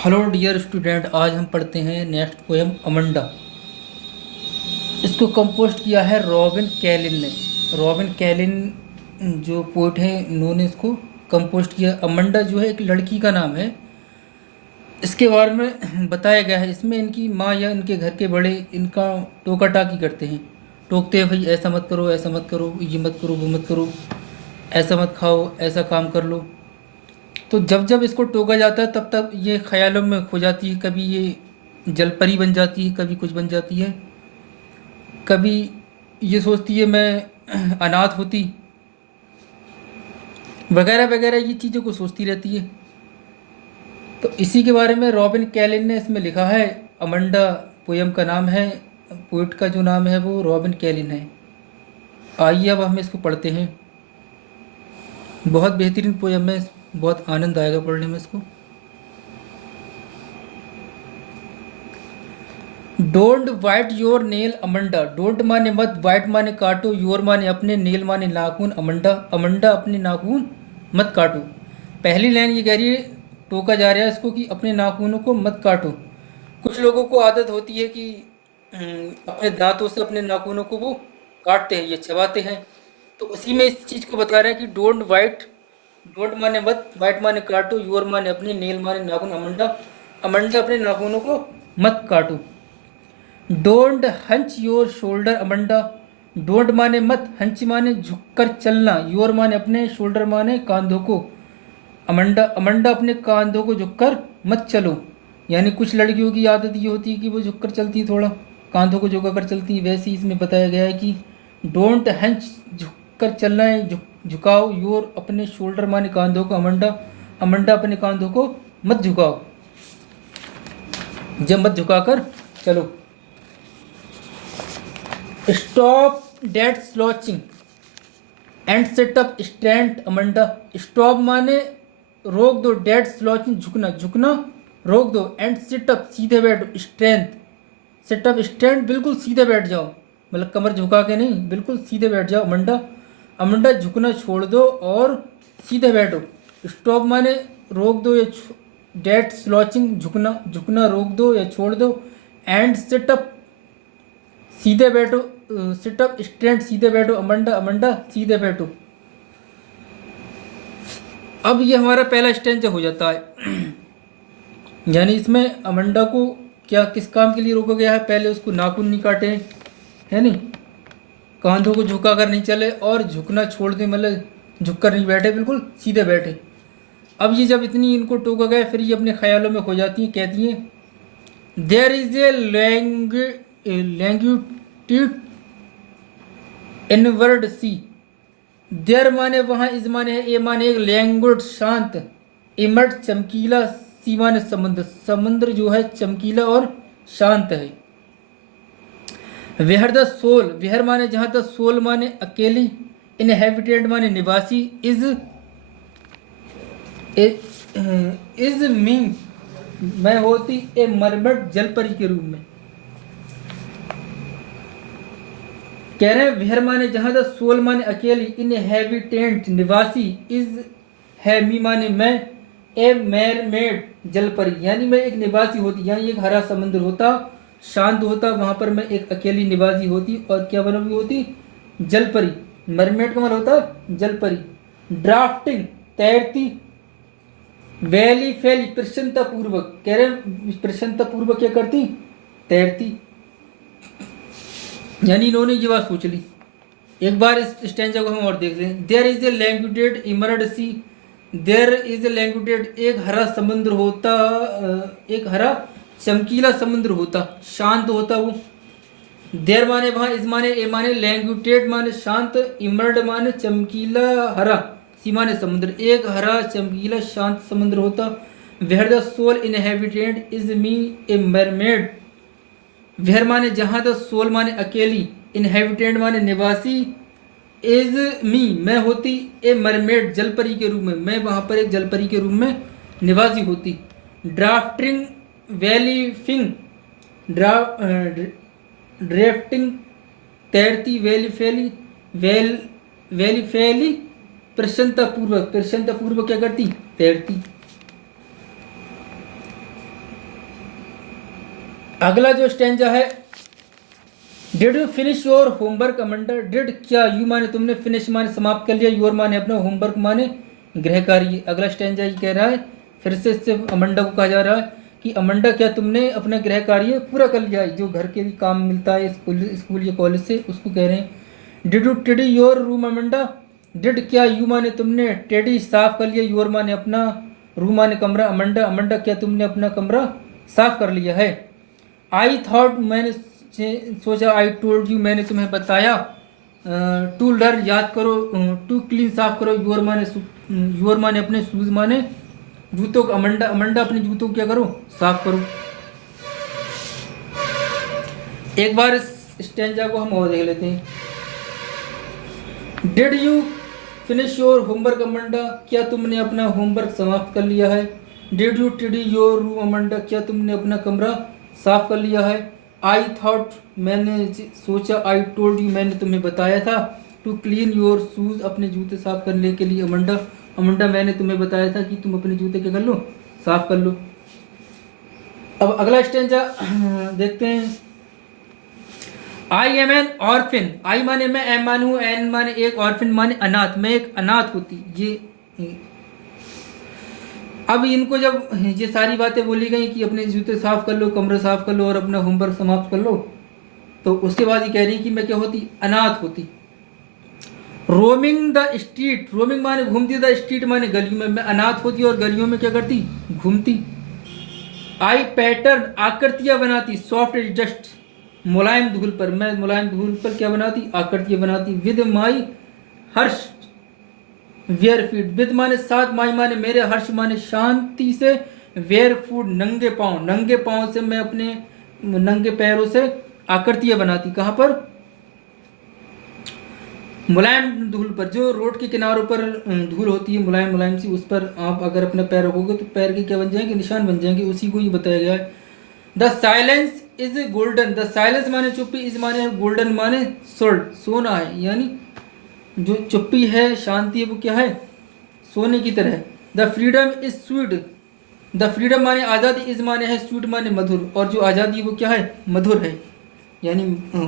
Hello dear student, आज हम पढ़ते हैं नेक्स्ट पोएम अमंडा। इसको कंपोस्ट किया है रॉबिन कैलिन ने। रॉबिन कैलिन जो पोइट है, इन्होंने इसको कंपोस्ट किया। अमंडा जो है एक लड़की का नाम है। इसके बारे में बताया गया है। इसमें इनकी माँ या इनके घर के बड़े इनका टोका टाकी करते हैं। टोकते हैं, भाई ऐसा मत करो, ऐसा मत करो, ये मत करो, वो मत करो, ऐसा मत खाओ, ऐसा काम कर लो। तो जब जब इसको टोका जाता है तब तब ये ख्यालों में खो जाती है। कभी ये जलपरी बन जाती है, कभी कुछ बन जाती है, कभी ये सोचती है मैं अनाथ होती, वगैरह वगैरह ये चीज़ों को सोचती रहती है। तो इसी के बारे में रॉबिन कैलिन ने इसमें लिखा है। अमंडा पोयम का नाम है, पोइट का जो नाम है वो रॉबिन कैलिन है। आइए अब हम इसको पढ़ते हैं। बहुत बेहतरीन पोयम है, बहुत आनंद आएगा पढ़ने में इसको। Don't white your nail Amanda. Don't माने मत, वाइट माने काटो, योर माने अपने, नेल माने नाखून। अमंडा अमंडा अपने नाखून मत काटो। पहली लाइन ये कह रही है, टोका जा रहा है इसको कि अपने नाखूनों को मत काटो। कुछ लोगों को आदत होती है कि अपने दांतों से अपने नाखूनों को वो काटते हैं, ये चबाते हैं। तो उसी में इस चीज़ को बता रहे हैं कि डोंट वाइट, डोंट माने मत, वाइट माने काटो, योर माने अपने, नेल माने नाखून। अमंडा अमंडा अपने नाखूनों को मत काटो। Don't hunch your shoulder Amanda. Don't माने मत, हंच माने झुककर चलना, योर माने अपने, शोल्डर माने कांधों को। अमंडा अमंडा अपने कांधों को झुककर मत चलो। यानी कुछ लड़कियों की आदत ये होती है कि वो झुककर चलती है, थोड़ा कांधों को झुका कर चलती है। वैसे ही इसमें बताया गया है कि डोंट हंच, झुककर चलना है, झुकाओ, योर अपने, शोल्डर माने कांधों को। अमंडा अमंडा अपने कांधों को मत झुकाओ, जब मत झुकाकर चलो। Stop that slouching and set up stand Amanda. Stop माने रोक दो, डेट स्लॉचिंग झुकना, झुकना रोक दो, एंड सिट अप सीधे बैठो, स्ट्रेंथ सेट अप स्टैंड बिल्कुल सीधे बैठ जाओ, मतलब कमर झुका के नहीं, बिल्कुल सीधे बैठ जाओ। अमंडा अमंडा झुकना छोड़ दो और सीधे बैठो। स्टॉप माने रोक दो या डेट स्लॉचिंग झुकना, झुकना रोक दो या छोड़ दो। एंड सिट अप सीधे बैठो, सिटअप स्टैंड सीधे बैठो। अमंडा अमंडा सीधे बैठो। अब ये हमारा पहला स्टैंड हो जाता है। यानी इसमें अमंडा को क्या किस काम के लिए रोका गया है? पहले उसको नाखून नहीं काटे, है नहीं, कांधों को झुका कर नहीं चले और झुकना छोड़ दे, मतलब झुक कर नहीं बैठे, बिल्कुल सीधे बैठे। अब ये जब इतनी इनको टोका गया, फिर ये अपने ख्यालों में खो जाती हैं। कहती हैं there is a languid inward sea. There माने वहाँ, इज माने है, ए माने एक, लैंग्वेड शांत, इमर्ट चमकीला, सी माने समुद्र, समुद्र जो है चमकीला और शांत है। वेहर द सोल, वेहर माने जहाँ, द सोल माने अकेली, इनहेबिटेंट माने निवासी, इज मी मैं होती, ए मरमट जलपरी के रूप में। कह रहे हैं वेहर माने जहाँ, द सोल माने अकेली, इनहेबिटेंट निवासी, इज है, मी माने मैं, ए मैरमेड जलपरी, यानी मैं एक निवासी होती। यानी एक हरा समुद्र होता, शांत होता, वहाँ पर मैं एक अकेली निवासी होती और क्या बनी हुई होती? जलपरी। मरमेड का मतलब होता है जलपरी। ड्राफ्टिंग तैरती, वैली फैली प्रसन्नता पूर्वक, कह रहे हैं प्रसन्नता पूर्वक क्या करती? तैरती। यानी इन्होंने ये बात सोच ली। एक बार इस स्टैंजा को हम और देख लें। There is a languid inward sea. There is a languid, एक हरा समुद्र होता, एक हरा चमकीला समुद्र होता, शांत होता वो। देयर माने वहाँ, इज माने, ए माने, लैंग्यूटेड माने शांत, इमर्ड माने चमकीला, हरा, सी माने समुद्र, एक हरा चमकीला शांत समुद्र होता। Where the sole inhabitant, is me a mermaid. Where माने जहाँ, द सोल माने अकेली, इनहेबिटेंट माने निवासी, इज मी मैं होती, ए मरमेड जलपरी के रूप में, मैं वहाँ पर एक जलपरी के रूप में निवासी होती। ड्राफ्टिंग वैली फिंग, ड्राफ्टिंग तैरती, वैली फैली, वैली फैली प्रसन्नता पूर्वक, प्रसन्नता पूर्वक क्या करती? तैरती। अगला जो स्टेंजा है, did you finish your homework Amanda. Did क्या, यू माने तुमने, फिनिश माने समाप्त कर लिया, योर माने अपना, होमवर्क माने गृह कार्य। अगला स्टेंजा ये कह रहा है, फिर से इससे अमंडा को कहा जा रहा है कि अमंडा क्या तुमने अपना गृह कार्य पूरा कर लिया है, जो घर के लिए काम मिलता है स्कूल या कॉलेज से, उसको कह रहे हैं। डिड यू टिडी योर रूम अमंडा। डिड क्या, यू माने तुमने, टेडी साफ कर लिया, योर माने अपना, रूम माने कमरा, अमंडा अमंडा क्या तुमने अपना कमरा साफ कर लिया है। आई थॉट मैंने सोचा, आई टोल्ड यू मैंने तुम्हें बताया, टू लर्न याद करो, टू क्लीन साफ करो, योर माने अपने, शूज माने जूतों को, अमंडा अमंडा अपने जूतों को क्या करो साफ करो। एक बार इस स्टेंजा को हम और देख लेते हैं। Did you finish your homework Amanda, क्या तुमने अपना होमवर्क समाप्त कर लिया है। डिड यू टिडी योर रूम अमंडा, क्या तुमने अपना कमरा साफ कर लिया है। आई थॉट मैंने सोचा, आई टोल्ड यू मैंने तुम्हें बताया था, टू क्लीन योर शूज अपने जूते साफ करने के लिए, अमंडा अमंडा मैंने तुम्हें बताया था कि तुम अपने जूते क्या कर लो, साफ कर लो। अब अगला स्टेंजा देखते हैं। आई एम एन ऑर्फिन, आई माने मैं, एम माने हूँ, एन माने एक, ऑर्फिन माने अनाथ, मैं एक अनाथ होती। ये अब इनको जब ये सारी बातें बोली गई कि अपने जूते साफ कर लो, कमरा साफ कर लो और अपना होमवर्क समाप्त कर लो, तो उसके बाद ये कह रही कि मैं क्या होती, अनाथ होती। रोमिंग द स्ट्रीट, रोमिंग माने घूमती, द स्ट्रीट माने गलियों में, मैं अनाथ होती और गलियों में क्या करती, घूमती। आई पैटर्न आकृतियां बनाती, सॉफ्ट जस्ट मुलायम धूल पर, मैं मुलायम धूल पर क्या बनाती, आकृतियां बनाती। With my harsh bare feet, with माने साथ, माई माने मेरे, हर्ष माने शांति से, वेयर फूड नंगे पाँव, नंगे पाँव से मैं अपने नंगे पैरों से आकृतियां बनाती। कहाँ पर, मुलायम धूल पर, जो रोड के किनारों पर धूल होती है मुलायम मुलायम सी, उस पर आप अगर अपना पैर रखोगे तो पैर के क्या बन जाएंगे, निशान बन जाएंगे, उसी को ही बताया गया है। The silence is golden, the silence माने चुप्पी, इज माने गोल्डन माने सोना है, यानी जो चुप्पी है, शांति है, वो क्या है, सोने की तरह है। The freedom is sweet, the freedom माने आज़ादी, इज माने है, स्वीट माने मधुर, और जो आज़ादी वो क्या है, मधुर है, यानी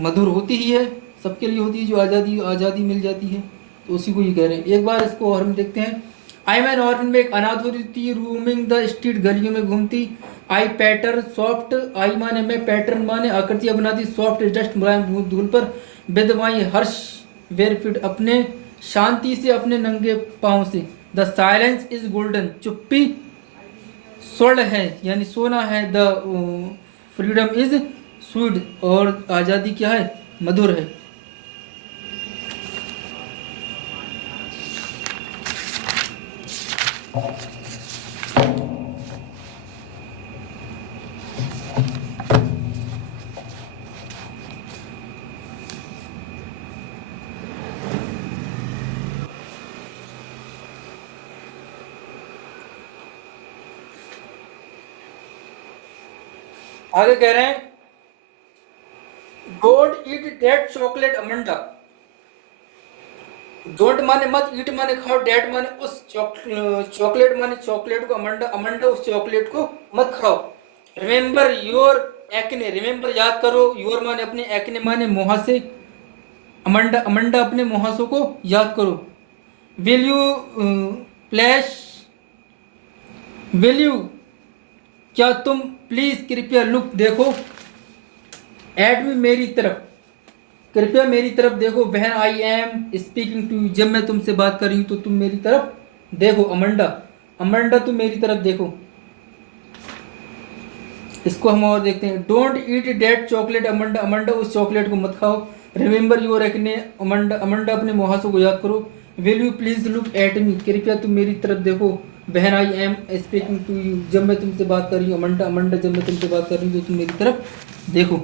मधुर होती ही है, सबके लिए होती है जो आज़ादी मिल जाती है, तो उसी को ही कह रहे हैं। एक बार इसको और हम देखते हैं। आई मैन ऑर्फन में एक अनाथ होती थी, रूमिंग द स्ट्रीट गलियों में घूमती। आई पैटर सॉफ्ट, आई माने मैं, पैटर्न माने आकृतियां बनाती, सॉफ्ट जस्ट मुलायम धूल पर। With my harsh bare feet अपने शांति से, अपने नंगे पाँव से। द साइलेंस इज गोल्डन चुप्पी स्वर्ण है, यानी सोना है। द फ्रीडम इज स्वीट और आज़ादी क्या है, मधुर है। आगे कह रहे हैं, don't eat that chocolate Amanda. Don't माने मत, ईट माने खाओ, डेट माने उस, चॉकलेट माने चॉकलेट को, अमंडा अमंडा उस चॉकलेट को मत खाओ। रिमेंबर योर एक्ने, रिमेंबर याद करो, योर माने अपने, एक्ने माने मुहासे, अमंडा अमंडा अपने मुहासों को याद करो। विल यू प्लैश, विल यू क्या तुम, प्लीज कृपया, लुक देखो, एट मी मेरी तरफ, कृपया मेरी तरफ देखो। When I am speaking to you, जब मैं तुमसे बात कर रही हूँ तो तुम मेरी तरफ देखो। अमंडा अमंडा तुम मेरी तरफ देखो। इसको हम और देखते हैं। Don't eat that chocolate Amanda, Amanda उस चॉकलेट को मत खाओ। Remember your acne, Amanda Amanda अपने मुहासों को याद करो। Will you please look at me, कृपया तुम मेरी तरफ देखो। When I am speaking to you, जब मैं तुमसे बात कर रही हूँ। अमंडा अमंडा जब मैं तुमसे बात कर रही हूँ तो तुम मेरी तरफ देखो।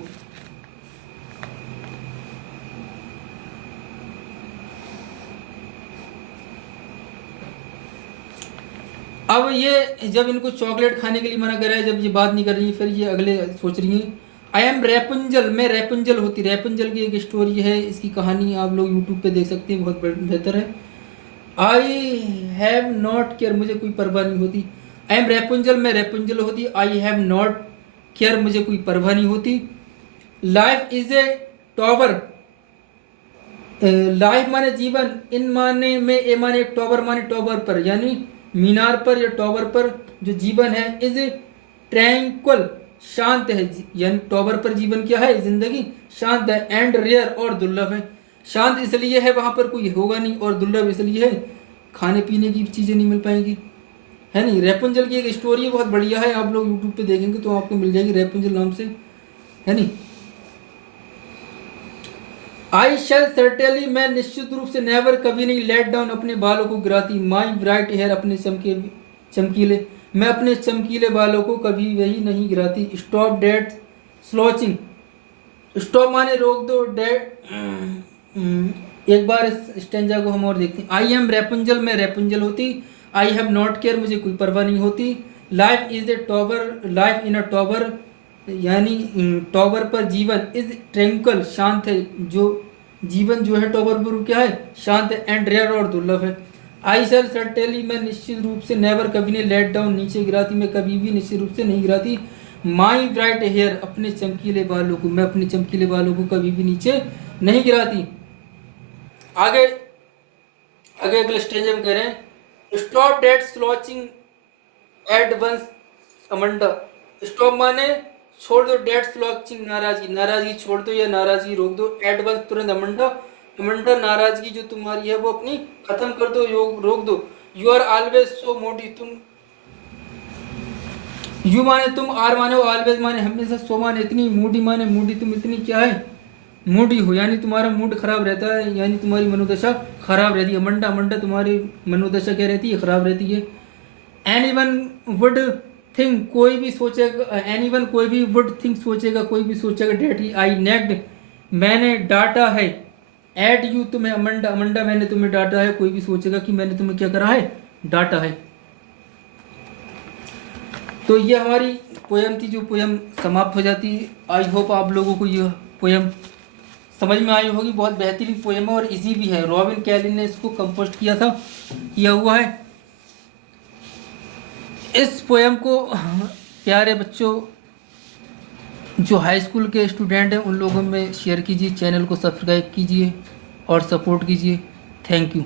अब ये जब इनको चॉकलेट खाने के लिए मना कर रहा है, जब ये बात नहीं कर रही है, फिर ये अगले सोच रही हैं, आई एम रेपुंजल, मैं रेपुंजल होती। रेपुंजल की एक स्टोरी है, इसकी कहानी आप लोग यूट्यूब पे देख सकते हैं, बहुत बेहतर है। आई हैव नॉट केयर, मुझे कोई परवाह नहीं होती। आई एम रेपुंजल, मैं रेपुंजल होती। आई हैव नॉट केयर मुझे कोई परवाह नहीं होती। Life is a tower, life माने जीवन, इन माने में ए माने टॉवर माने टॉवर पर यानी मीनार पर या टॉवर पर जो जीवन है, इज ट्रैंक्वल शांत है, यानी टॉवर पर जीवन क्या है, जिंदगी शांत है, एंड रेयर और दुर्लभ है। शांत इसलिए है वहाँ पर कोई होगा नहीं, और दुर्लभ इसलिए है खाने पीने की चीज़ें नहीं मिल पाएंगी, है नहीं। रेपुंजल की एक स्टोरी है बहुत बढ़िया है, आप लोग यूट्यूब पे देखेंगे तो आपको मिल जाएगी रेपुंजल नाम से, है नहीं। आई शैल सर्टेनली, मैं निश्चित रूप से, नेवर कभी नहीं, लेट डाउन अपने बालों को गिराती, माई ब्राइट हेयर अपने चमकीले, मैं अपने चमकीले बालों को कभी वही नहीं गिराती। स्टॉप डेड स्लॉचिंग, स्टॉप माने रोक दो, डेड एक बार इस स्टेंजा को हम और देखते हैं। आई एम रेपुंजल, मैं रेपुंजल होती। आई हैव नॉट केयर, मुझे कोई परवाह नहीं होती। Life is a tower, life in a tower यानी टॉवर पर जीवन, इज ट्रैंक्वल शांत है, जो जीवन जो है टॉवर पर क्या है, शांत है, एंड रेयर और दुर्लभ है। आई शैल सर्टेनली, मैं निश्चित रूप से, नेवर कभी नहीं, लेट डाउन नीचे गिराती, मैं कभी भी निश्चित रूप से नहीं गिराती। माई ब्राइट हेयर अपने चमकीले बालों को, मैं अपने चमकीले बालों को कभी भी नीचे नहीं गिराती। आगे आगे अगले स्टेज में कह रहे हैं stop that slouching at once Amanda. Stop माने छोड़ दो, डेट स्लॉचिंग नाराजगी, नाराजगी छोड़ दो या नाराजगी रोक दो, एट वंस तुरंत, अमंडा अमंडा नाराजगी जो तुम्हारी है वो अपनी खत्म कर दो, योग रोक दो। यू आर ऑलवेज सो मोडी, तुम यू माने तुम, आर माने हो, ऑलवेज माने हमेशा, सो माने इतनी, मूडी माने मूडी तुम इतनी क्या है, मूडी हो यानी तुम्हारा मूड खराब रहता है, यानी तुम्हारी मनोदशा खराब रहती है। अमंडा अमंडा तुम्हारी मनोदशा क्या रहती है, खराब रहती है। एनीवन वुड थिंक, कोई भी सोचेगा, एनीवन कोई भी, वुड थिंक सोचेगा, कोई भी सोचेगा, डेट आई नेग्ड मैंने डांटा है, एट यू तुम्हें, अमंडा अमंडा मैंने तुम्हें डांटा है, कोई भी सोचेगा कि मैंने तुम्हें क्या करा है, डांटा है। तो ये हमारी पोयम थी, जो पोयम समाप्त हो जाती है। आई होप आप लोगों को यह पोयम समझ में आई होगी, बहुत बेहतरीन पोयम है और इजी भी है। रॉबिन कैलिन ने इसको कंपोज किया हुआ है। इस पोयम को प्यारे बच्चों जो हाई स्कूल के स्टूडेंट हैं उन लोगों में शेयर कीजिए, चैनल को सब्सक्राइब कीजिए और सपोर्ट कीजिए। Thank you.